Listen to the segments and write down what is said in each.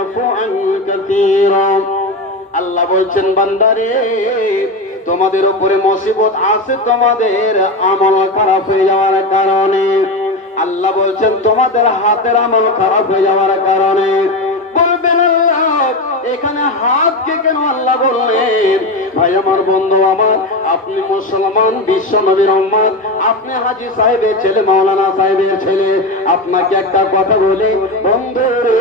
ويعفو عن كثير আল্লাহ বলছেন বান্দারে তোমাদের উপরে মুসিবত আছে তোমাদের আমল খারাপ হয়ে যাওয়ার কারণে আল্লাহ বলছেন তোমাদের হাতের আমল খারাপ হয়ে যাওয়ার কারণে বলবেন আল্লাহ এখানে হাতকে কেন আল্লাহ বললেন ভাই আমার বন্ধু আমার আপনি মুসলমান বিশ্ব নবীর উম্মত আপনি হাজী সাহেবের ছেলে মাওলানা সাহেবের ছেলে আপনাকে একটা কথা বলি বন্ধু রে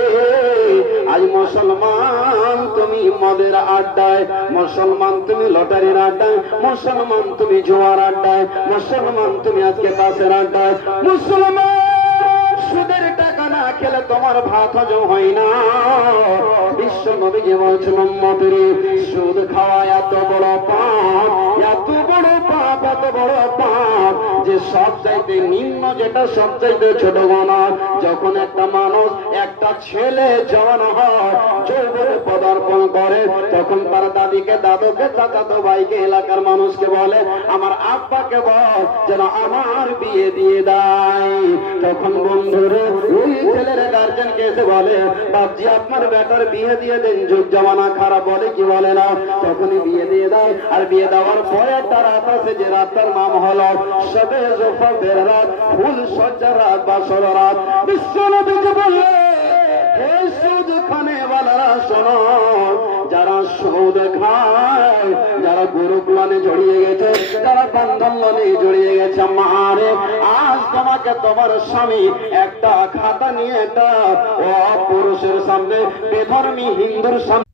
আজ মুসলমান তুমি মদের আড্ডায় মুসলমান তুমি লটারির আড্ডায় মুসলমান তুমি জুয়ার আড্ডায় মুসলমান তুমি আজকে তাসের আড্ডায় মুসলমান সুদের টাকা না খেলে তোমার ভাত হজম হয় না বিশ্ব নবীজি বলছেন উম্মতরে সুদ খাওয়া এত বড় পাপ এত বড় পাপ এত বড় পাপ যে সবচাইতে নিম্ন যেটা সবচাইতে ছোট গুনাহ যখন একটা মানুষ একটা ছেলে জওয়ান হয় যৌবনে পদার্পণ করে তখন তার দাদিকে দাদুকে চাচাতো ভাইকে এলাকার মানুষকে বলে আমার আব্বাকে বল যেন আমার বিয়ে দিয়ে দেয় তখন বন্ধুরে ওই ছেলের গার্জেনকে এসে বলে বাপজি আপনার বেটার বিয়ে দিয়ে দেন যুগ জামানা খারাপ বলে কি বলে না তখনই বিয়ে দিয়ে দেয় আর বিয়ে দেওয়ার পরে একটা রাত আছে যে রাতটার নাম হলো শবে জোফাতের রাত ফুল সজ্জা রাত বাসর রাত বিশ্ব নবীজি বললে হে সুদ খানে ওয়ালারা শোনো যারা সুদ খায় যারা গরু প্লানে জড়িয়ে গেছে যারা বান্ধন লোনে জড়িয়ে গেছে মারে আজ তোমাকে তোমার স্বামী একটা খাতা নিয়ে একটা পুরুষের সামনে বেধর্মী হিন্দুর সামনে